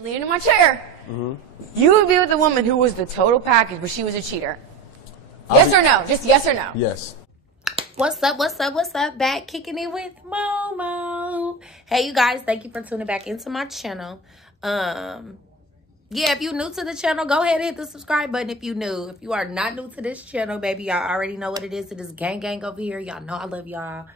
leaning in my chair. You would be with a woman who was the total package, but she was a cheater. Yes or no? Just yes or no? Yes. What's up, what's up, what's up? Back kicking it with Momo. Hey, you guys, thank you for tuning back into my channel. Yeah, if you're new to the channel, go ahead and hit the subscribe button if you're new. If you are not new to this channel, baby, y'all already know what it is. It is gang gang over here. Y'all know I love y'all,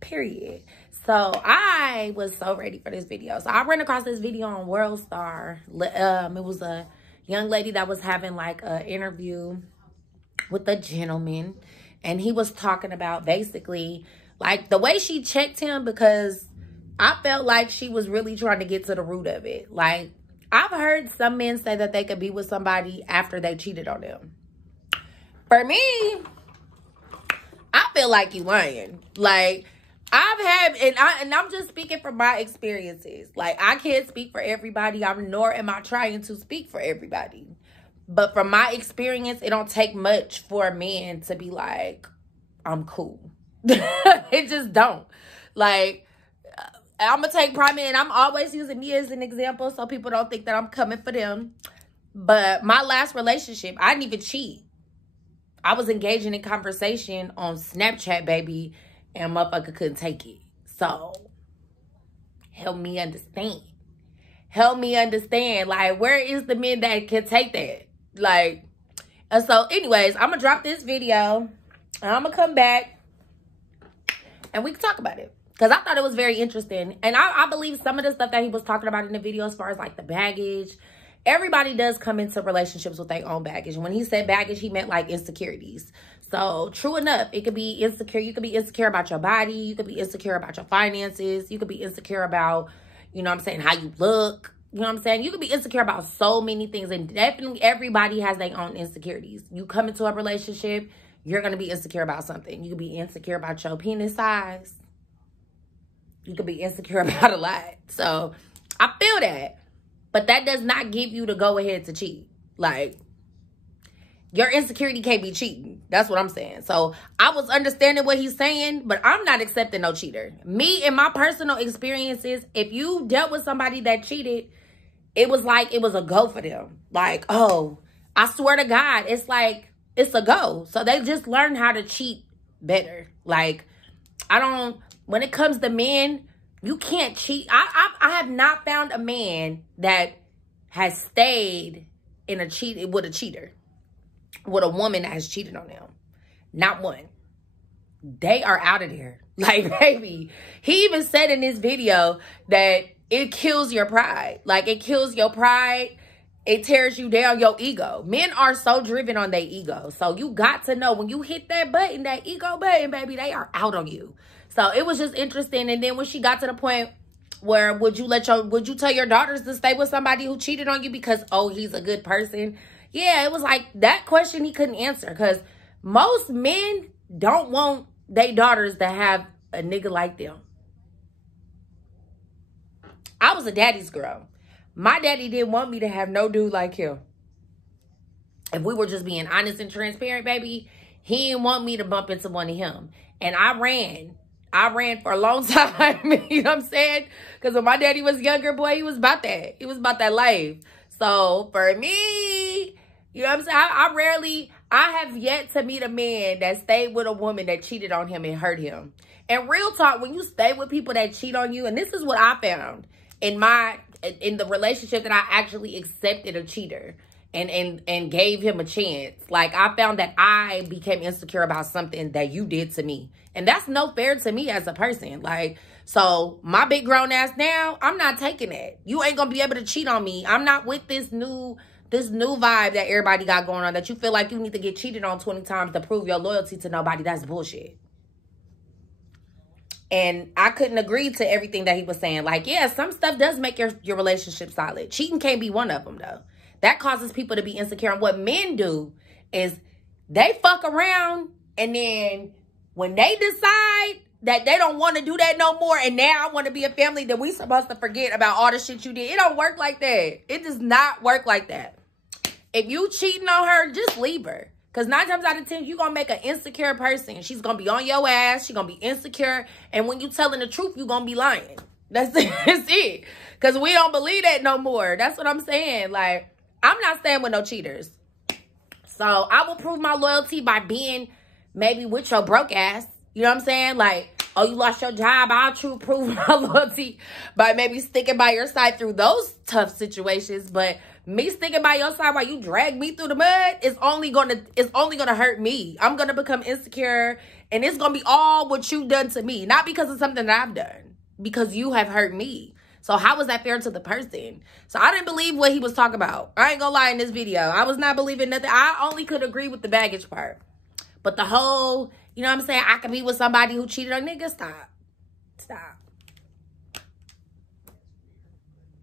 period. So I was so ready for this video. So I ran across this video on worldstar. It was a young lady that was having like an interview with a gentleman, and he was talking about basically like the way she checked him, because I felt like she was really trying to get to the root of it. Like, I've heard some men say that they could be with somebody after they cheated on them. For me, I feel like you lying. Like, I've had, and I'm just speaking from my experiences. Like, I can't speak for everybody, nor am I trying to speak for everybody. But from my experience, it don't take much for a man to be like, I'm cool. It just don't. Like, I'm going to take pride in, and I'm always using me as an example so people don't think that I'm coming for them. But my last relationship, I didn't even cheat. I was engaging in conversation on Snapchat, baby, and motherfucker couldn't take it. So, help me understand. Help me understand. Like, where is the men that can take that? Like, and so anyways, I'm going to drop this video, and I'm going to come back, and we can talk about it. Because I thought it was very interesting. And I believe some of the stuff that he was talking about in the video as far as like the baggage. Everybody does come into relationships with their own baggage. And when he said baggage, he meant like insecurities. So true enough, it could be insecure. You could be insecure about your body. You could be insecure about your finances. You could be insecure about, you know what I'm saying, how you look. You know what I'm saying? You could be insecure about so many things. And definitely everybody has their own insecurities. You come into a relationship, you're going to be insecure about something. You could be insecure about your penis size. You could be insecure about a lot. So, I feel that. But that does not give you the go-ahead to cheat. Like, your insecurity can't be cheating. That's what I'm saying. So, I was understanding what he's saying, but I'm not accepting no cheater. Me, in my personal experiences, if you dealt with somebody that cheated, it was like it was a go for them. Like, oh, I swear to God, it's like, it's a go. So, they just learn how to cheat better. Like, when it comes to men, you can't cheat. I have not found a man that has stayed in with a cheater, with a woman that has cheated on them. Not one. They are out of there. Like, baby, he even said in this video that it kills your pride. Like, it kills your pride. It tears you down, your ego. Men are so driven on their ego. So you got to know when you hit that button, that ego button, baby, they are out on you. So it was just interesting. And then when she got to the point where would you tell your daughters to stay with somebody who cheated on you because, oh, he's a good person? Yeah, it was like that question he couldn't answer, because most men don't want their daughters to have a nigga like them. I was a daddy's girl. My daddy didn't want me to have no dude like him. If we were just being honest and transparent, baby, he didn't want me to bump into one of him. And I ran for a long time, you know what I'm saying? Because when my daddy was younger, boy, he was about that. He was about that life. So for me, you know what I'm saying? I have yet to meet a man that stayed with a woman that cheated on him and hurt him. And real talk, when you stay with people that cheat on you, and this is what I found in the relationship that I actually accepted a cheater and gave him a chance. Like, I found that I became insecure about something that you did to me. And that's no fair to me as a person. Like, so my big grown ass now, I'm not taking that. You ain't gonna be able to cheat on me. I'm not with this new vibe that everybody got going on, that you feel like you need to get cheated on 20 times to prove your loyalty to nobody. That's bullshit. And I couldn't agree to everything that he was saying. Like, yeah, some stuff does make your relationship solid. Cheating can't be one of them, though. That causes people to be insecure. And what men do is they fuck around, and then when they decide that they don't want to do that no more, and now I want to be a family, that we supposed to forget about all the shit you did. It don't work like that. It does not work like that. If you cheating on her, just leave her. Because 9 times out of 10, you're going to make an insecure person. She's going to be on your ass. She's going to be insecure. And when you telling the truth, you're going to be lying. That's it. Because we don't believe that no more. That's what I'm saying. Like, I'm not staying with no cheaters. So I will prove my loyalty by being maybe with your broke ass. You know what I'm saying? Like, oh, you lost your job. I'll prove my loyalty by maybe sticking by your side through those tough situations. But me sticking by your side while you drag me through the mud is only gonna hurt me. I'm gonna become insecure, and it's gonna be all what you've done to me. Not because of something that I've done, because you have hurt me. So how was that fair to the person? So I didn't believe what he was talking about. I ain't gonna lie, in this video, I was not believing nothing. I only could agree with the baggage part. But the whole, you know what I'm saying, I could be with somebody who cheated on niggas, stop. Stop.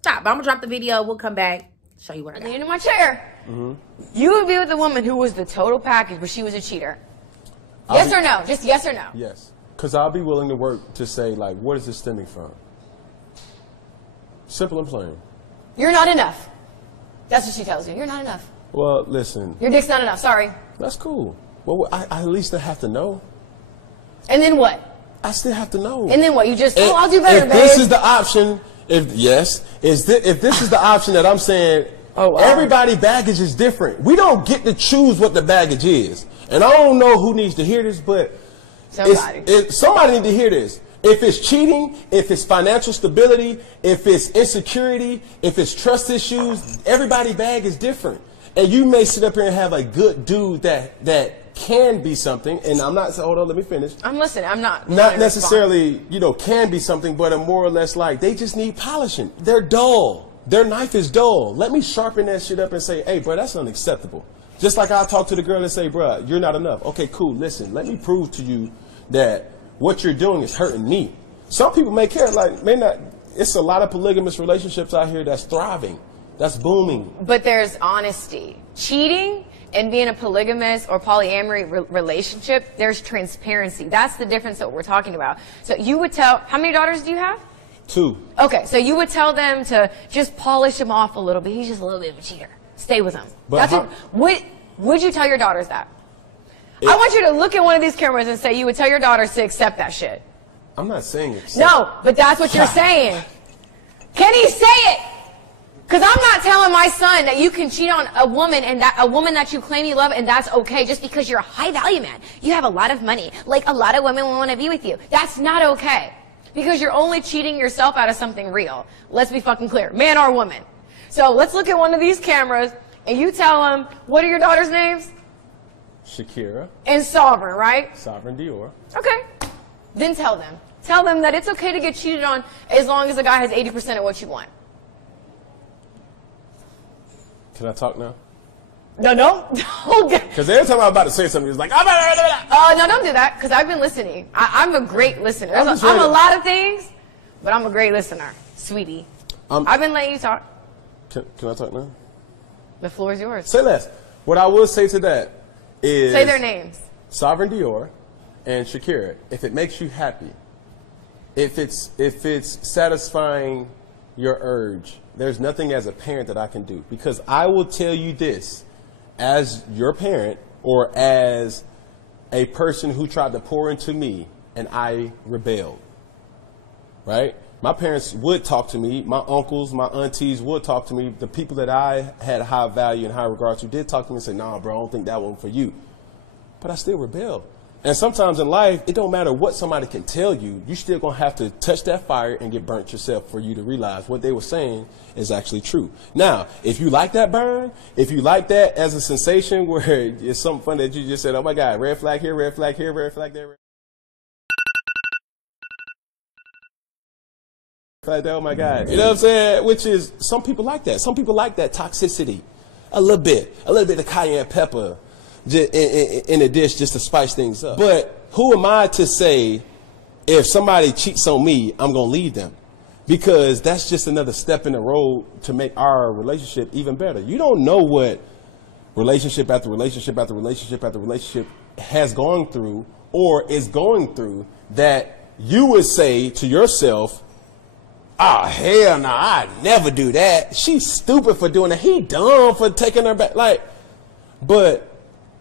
Stop. I'm gonna drop the video. We'll come back. Show you what I got. In my chair. You would be with a woman who was the total package, but she was a cheater. Yes or no? Just yes or no? Yes. Because I'll be willing to work to say, like, what is this stemming from? Simple and plain. You're not enough. That's what she tells you. You're not enough. Well, listen. Your dick's not enough. Sorry. That's cool. Well, I at least have to know. And then what? I still have to know. And then what? You just, oh, I'll do better, if babe. This is the option, if this is the option that I'm saying, oh, wow. Everybody's baggage is different. We don't get to choose what the baggage is. And I don't know who needs to hear this, but somebody needs to hear this. If it's cheating, if it's financial stability, if it's insecurity, if it's trust issues, everybody's bag is different. And you may sit up here and have a good dude that can be something, and I'm not, hold on, let me finish. I'm listening, I'm not. Not necessarily, you know, can be something, but a more or less like, they just need polishing. They're dull. Their knife is dull. Let me sharpen that shit up and say, hey, bro, that's unacceptable. Just like I'll talk to the girl and say, bro, you're not enough. Okay, cool, listen, let me prove to you that what you're doing is hurting me. Some people may care, like, may not, it's a lot of polygamous relationships out here that's thriving, that's booming. But there's honesty. Cheating and being a polygamous or polyamory relationship, there's transparency. That's the difference that we're talking about. So you would tell, how many daughters do you have? 2. Okay, so you would tell them to just polish him off a little bit. He's just a little bit of a cheater. Stay with him. But would you tell your daughters that? I want you to look at one of these cameras and say you would tell your daughters to accept that shit. I'm not saying it. No, but that's what you're saying. Can he say it? Because I'm not telling my son that you can cheat on a woman and that a woman that you claim you love and that's okay just because you're a high value man. You have a lot of money. Like a lot of women will want to be with you. That's not okay. Because you're only cheating yourself out of something real. Let's be fucking clear. Man or woman. So let's look at one of these cameras and you tell them, what are your daughters' names? Shakira. And Sovereign, right? Sovereign Dior. Okay. Then tell them. Tell them that it's okay to get cheated on as long as the guy has 80% of what you want. Can I talk now? No. Because every time I'm about to say something, it's like, no, don't do that, because I've been listening. I'm a great listener. I'm a lot of things, but I'm a great listener, sweetie. I've been letting you talk. Can I talk now? The floor is yours. Say less. What I will say to that is... Say their names. Sovereign Dior and Shakira. If it makes you happy, if it's satisfying your urge, there's nothing as a parent that I can do. Because I will tell you this, as your parent or as a person who tried to pour into me and I rebelled, right? My parents would talk to me. My uncles, my aunties would talk to me. The people that I had high value and high regard to did talk to me and say, nah, bro, I don't think that one for you. But I still rebelled. And sometimes in life, it don't matter what somebody can tell you. You still going to have to touch that fire and get burnt yourself for you to realize what they were saying is actually true. Now, if you like that burn, if you like that as a sensation where it's something fun that you just said, oh my God, red flag here, red flag here, red flag there. Oh my God. You know what I'm saying? Which is, some people like that. Some people like that toxicity. A little bit of cayenne pepper in a dish just to spice things up. But who am I to say if somebody cheats on me, I'm going to leave them? Because that's just another step in the road to make our relationship even better. You don't know what relationship after relationship after relationship after relationship has gone through or is going through that you would say to yourself, oh, hell no, I'd never do that. She's stupid for doing that. He dumb for taking her back. Like, but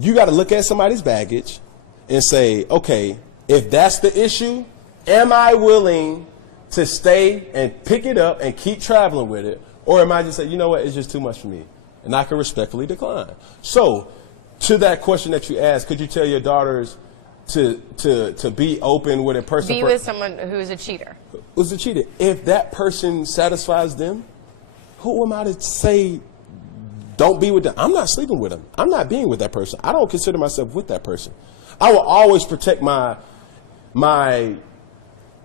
you got to look at somebody's baggage and say, okay, if that's the issue, am I willing to stay and pick it up and keep traveling with it? Or am I just saying, you know what, it's just too much for me, and I can respectfully decline? So, to that question that you asked, could you tell your daughters to be open with a person? Be with someone who is a cheater. Who's a cheater? If that person satisfies them, who am I to say don't be with them? I'm not sleeping with them. I'm not being with that person. I don't consider myself with that person. I will always protect my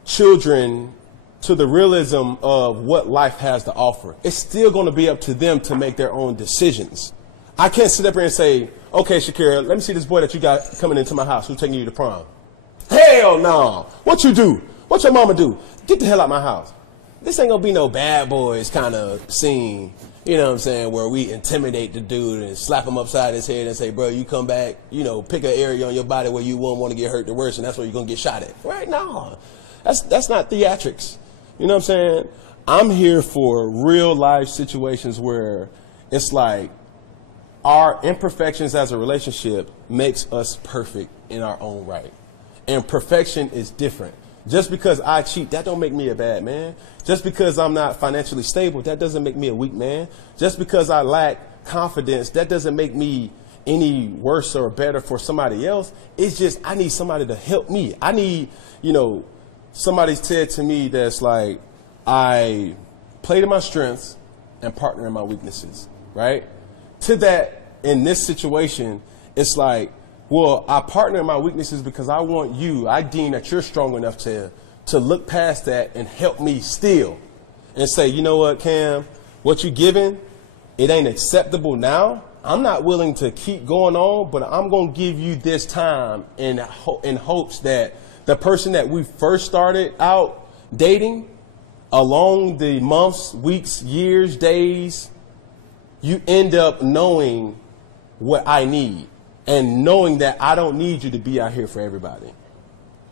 children to the realism of what life has to offer. It's still going to be up to them to make their own decisions. I can't sit up here and say, okay, Shakira, let me see this boy that you got coming into my house who's taking you to prom. Hell no. What you do? What your mama do? Get the hell out of my house. This ain't going to be no bad boys kind of scene, you know what I'm saying, where we intimidate the dude and slap him upside his head and say, bro, you come back, you know, pick an area on your body where you won't want to get hurt the worst, and that's where you're going to get shot at. Right? No. That's not theatrics. You know what I'm saying? I'm here for real life situations where it's like our imperfections as a relationship makes us perfect in our own right. And perfection is different. Just because I cheat, that don't make me a bad man. Just because I'm not financially stable, that doesn't make me a weak man. Just because I lack confidence, that doesn't make me any worse or better for somebody else. It's just I need somebody to help me. I need, you know, somebody said to me that's like, I play to my strengths and partner in my weaknesses, right? To that, in this situation, it's like, well, I partner in my weaknesses because I want you, I deem that you're strong enough to look past that and help me still. And say, you know what, Cam, what you're giving, it ain't acceptable now. I'm not willing to keep going on, but I'm going to give you this time in hopes that the person that we first started out dating, along the months, weeks, years, days, you end up knowing what I need and knowing that I don't need you to be out here for everybody.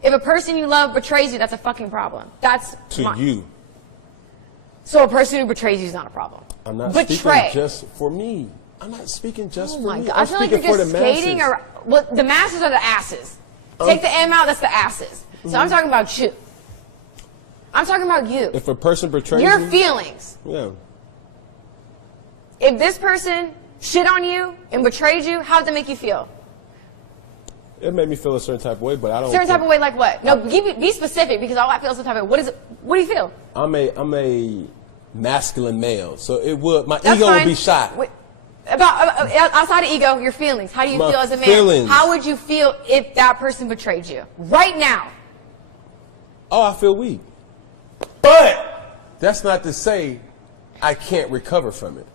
If a person you love betrays you, that's a fucking problem. That's to you. So a person who betrays you is not a problem. I'm not speaking just for me. I'm not speaking just for me. Oh my God. I feel like you're just skating or well, the masses are the asses. Take the M out, that's the asses. So I'm talking about you. I'm talking about you. If a person betrays your you, feelings. Yeah. If this person shit on you and betrayed you, how does it make you feel? It made me feel a certain type of way, but I don't. Certain type of way, like what? No, be specific, because all I feel is some type of way. What do you feel? I'm a masculine male, so it would my ego would be shot. Wait, about outside of ego, your feelings. How do you feel as a man? Feelings. How would you feel if that person betrayed you right now? Oh, I feel weak. But that's not to say I can't recover from it.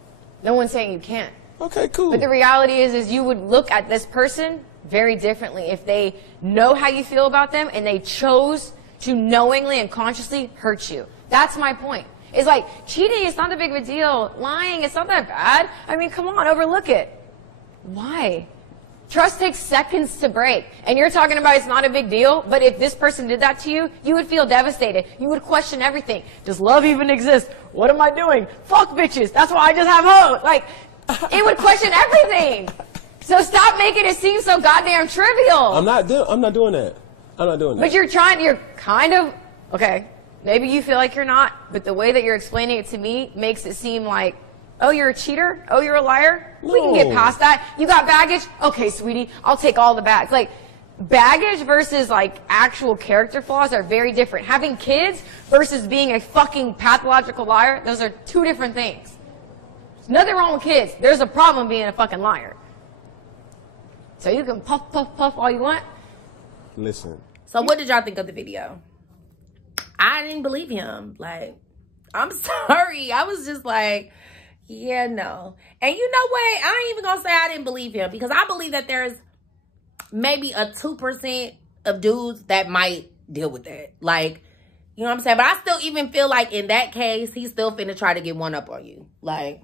No one's saying you can't. Okay, cool. But the reality is you would look at this person very differently if they know how you feel about them and they chose to knowingly and consciously hurt you. That's my point. It's like, cheating is not a big of a deal. Lying, it's not that bad. I mean, come on, overlook it. Why? Trust takes seconds to break. And you're talking about it's not a big deal, but if this person did that to you, you would feel devastated. You would question everything. Does love even exist? What am I doing? Fuck bitches. That's why I just have hoes. Like, it would question everything. So stop making it seem so goddamn trivial. I'm not doing that. I'm not doing that. But you're kind of, okay, maybe you feel like you're not, but the way that you're explaining it to me makes it seem like, oh, you're a cheater? Oh, you're a liar? No. We can get past that. You got baggage? Okay, sweetie, I'll take all the bags. Like, baggage versus, like, actual character flaws are very different. Having kids versus being a fucking pathological liar, those are two different things. There's nothing wrong with kids. There's a problem being a fucking liar. So you can puff, puff, puff all you want. Listen. So what did y'all think of the video? I didn't believe him. Like, I'm sorry. I was just like, yeah, no. And you know what? I ain't even gonna say I didn't believe him, because I believe that there's maybe a 2% of dudes that might deal with that. Like, you know what I'm saying? But I still even feel like in that case, he's still finna try to get one up on you. Like,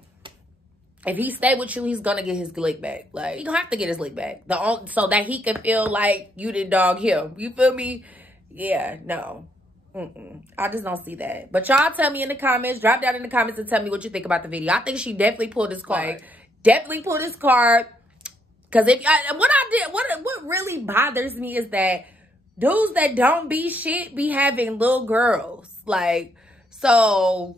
if he stay with you, he's gonna get his lick back. Like, he gonna have to get his lick back. So that he can feel like you didn't dog him. You feel me? Yeah, no. I just don't see that. But y'all tell me in the comments, drop down in the comments and tell me what you think about the video. I think she definitely pulled his card. Like, definitely pulled his card. Because what really bothers me is that dudes that don't be shit be having little girls. Like, so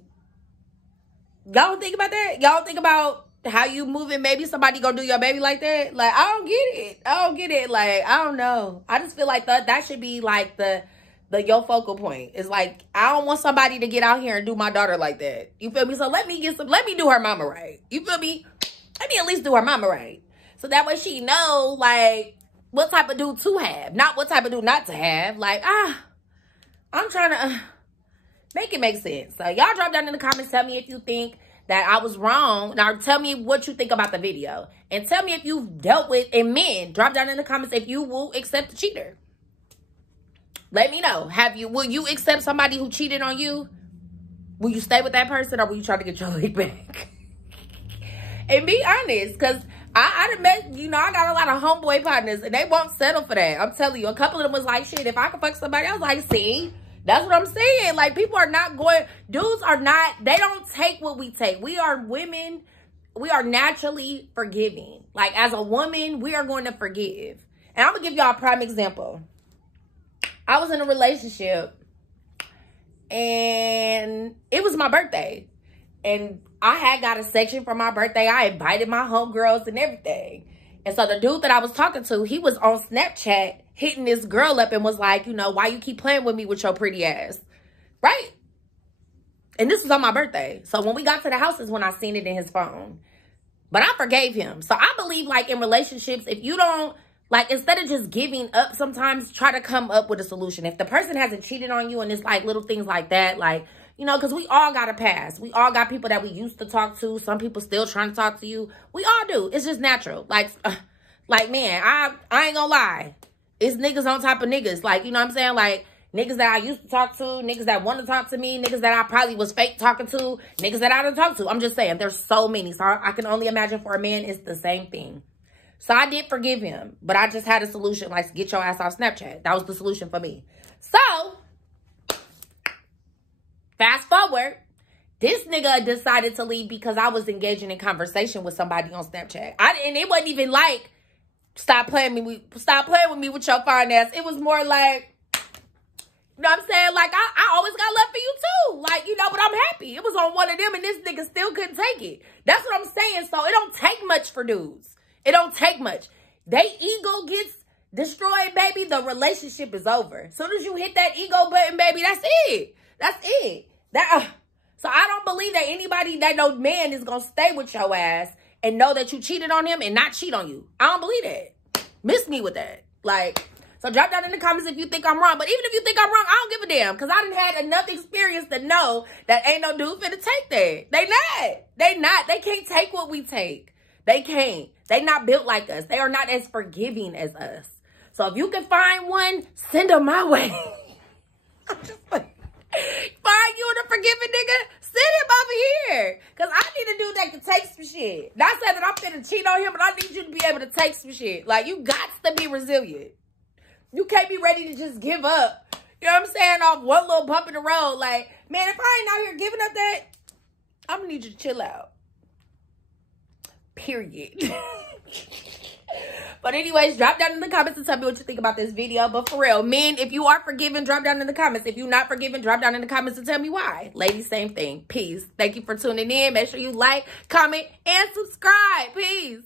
y'all don't think about that? Y'all don't think about how you moving? Maybe somebody gonna do your baby like that? Like, I don't get it. Like, I don't know. I just feel like that should be like the your focal point. It's like, I don't want somebody to get out here and do my daughter like that. You feel me? So let me do her mama right. You feel me? Let me at least do her mama right. So that way she know, like, what type of dude to have. Not what type of dude not to have. Like, I'm trying to make it make sense. So y'all drop down in the comments. Tell me if you think that I was wrong. Now tell me what you think about the video. And tell me if you've dealt with, and men, drop down in the comments if you will accept the cheater. Let me know. Will you accept somebody who cheated on you? Will you stay with that person, or will you try to get your leg back? And be honest, because I done met, I got a lot of homeboy partners, and they won't settle for that. I'm telling you, a couple of them was like, shit, if I could fuck somebody, I was like, see, that's what I'm saying. Like, people are not dudes are not, they don't take what we take. We are women. We are naturally forgiving. Like, as a woman, we are going to forgive. And I'm going to give y'all a prime example. I was in a relationship, and it was my birthday. And I had got a section for my birthday. I invited my homegirls and everything. And so the dude that I was talking to, he was on Snapchat hitting this girl up and was like, why you keep playing with me with your pretty ass? Right? And this was on my birthday. So when we got to the house is when I seen it in his phone. But I forgave him. So I believe, like, in relationships, if you don't, like, instead of just giving up, sometimes try to come up with a solution. If the person hasn't cheated on you and it's like little things like that, like, because we all got a past. We all got people that we used to talk to. Some people still trying to talk to you. We all do. It's just natural. Like man, I ain't gonna lie. It's niggas on top of niggas. Like, you know what I'm saying? Like, niggas that I used to talk to, niggas that want to talk to me, niggas that I probably was fake talking to, niggas that I didn't talk to. I'm just saying, there's so many. So I can only imagine for a man, it's the same thing. So I did forgive him, but I just had a solution, like, get your ass off Snapchat. That was the solution for me. So, fast forward, this nigga decided to leave because I was engaging in conversation with somebody on Snapchat. And it wasn't even like, stop playing with me with your fine ass. It was more like, you know what I'm saying? Like, I always got love for you too. Like, but I'm happy. It was on one of them and this nigga still couldn't take it. That's what I'm saying. So it don't take much for dudes. It don't take much. They ego gets destroyed, baby. The relationship is over. As soon as you hit that ego button, baby, that's it. That's it. So I don't believe that anybody, that no man is going to stay with your ass and know that you cheated on him and not cheat on you. I don't believe that. Miss me with that. Like, so drop down in the comments if you think I'm wrong. But even if you think I'm wrong, I don't give a damn. Because I done had enough experience to know that ain't no dude finna take that. They not. They can't take what we take. They can't. They not built like us. They are not as forgiving as us. So if you can find one, send them my way. I'm just like, find you a forgiving nigga, send him over here. Because I need a dude that can take some shit. Not saying that I'm finna cheat on him, but I need you to be able to take some shit. Like, you got to be resilient. You can't be ready to just give up. You know what I'm saying? Off one little bump in the road. Like, man, if I ain't out here giving up that, I'm gonna need you to chill out. Period. But anyways, drop down in the comments and tell me what you think about this video. But for real, men, if you are forgiven, drop down in the comments. If you're not forgiven, drop down in the comments and tell me why. Ladies, same thing. Peace. Thank you for tuning in. Make sure you like, comment, and subscribe. Peace.